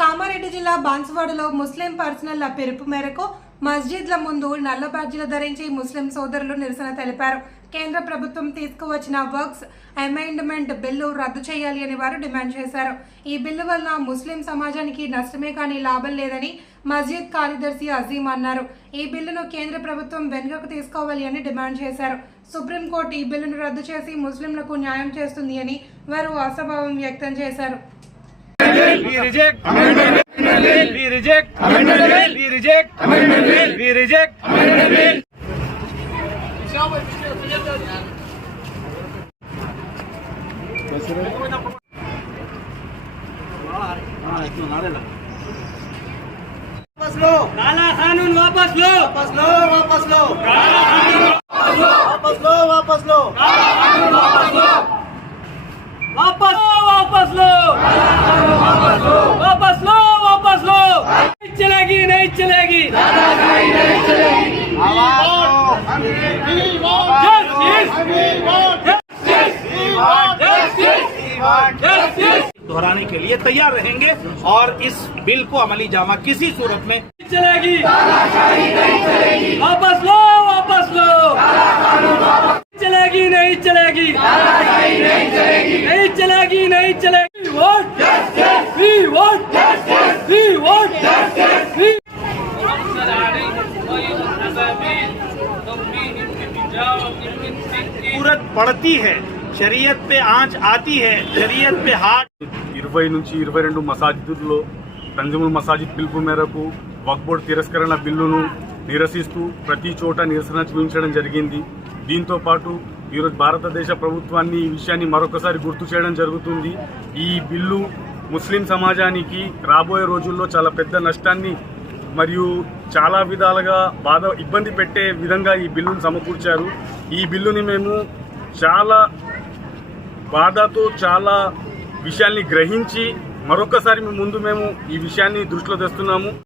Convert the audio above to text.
కామారెడ్డి జిల్లా బాన్సువాడలో ముస్లిం పర్సనల్ పిలుపు మేరకు మస్జిద్ల ముందు నల్ల బ్యాడ్జీలు ధరించి ముస్లిం సోదరులు నిరసన తెలిపారు. కేంద్ర ప్రభుత్వం తీసుకువచ్చిన వర్క్స్ అమెండ్మెంట్ బిల్లు రద్దు చేయాలి అని వారు డిమాండ్ చేశారు. ఈ బిల్లు వలన ముస్లిం సమాజానికి నష్టమే కానీ లాభం లేదని మస్జిద్ కార్యదర్శి అజీం అన్నారు. ఈ బిల్లును కేంద్ర ప్రభుత్వం వెనుకకు తీసుకోవాలి అని డిమాండ్ చేశారు. సుప్రీంకోర్టు ఈ బిల్లును రద్దు చేసి ముస్లింలకు న్యాయం చేస్తుంది అని వారు అసభావం వ్యక్తం చేశారు. We reject. We reject. We reject. We reject. वापस लो काला कानून वापस लो वापस लो वापस लो वापस दोहराने के लिए तैयार रहेंगे और इस बिल को अमली जामा किसी सूरत में नहीं चलेगी। वापस लो वापस लो। चलेगी नहीं चलेगी। नहीं चलेगी नहीं चलेगी। वोट वी वोट वी वोट वी सूरत पड़ती है। షరియత్ పే ఆంచ్ ఆతి హే షరియత్ పే హాట్ ఇరవై నుంచి ఇరవై రెండు మసాజిదుల్లో తంజుముల్ మసాజిద్ పిలుపు మేరకు వక్ బోర్డు తిరస్కరణ బిల్లును నిరసిస్తూ ప్రతి చోట నిరసన చూపించడం జరిగింది. దీంతో పాటు ఈరోజు భారతదేశ ప్రభుత్వాన్ని ఈ విషయాన్ని మరొకసారి గుర్తు చేయడం జరుగుతుంది. ఈ బిల్లు ముస్లిం సమాజానికి రాబోయే రోజుల్లో చాలా పెద్ద నష్టాన్ని మరియు చాలా విధాలుగా బాధ ఇబ్బంది పెట్టే విధంగా ఈ బిల్లును సమకూర్చారు. ఈ బిల్లుని మేము చాలా బాధతో చాలా విషయాల్ని గ్రహించి మరొకసారి ముందు మేము ఈ విషయాన్ని దృష్టిలో తెస్తున్నాము.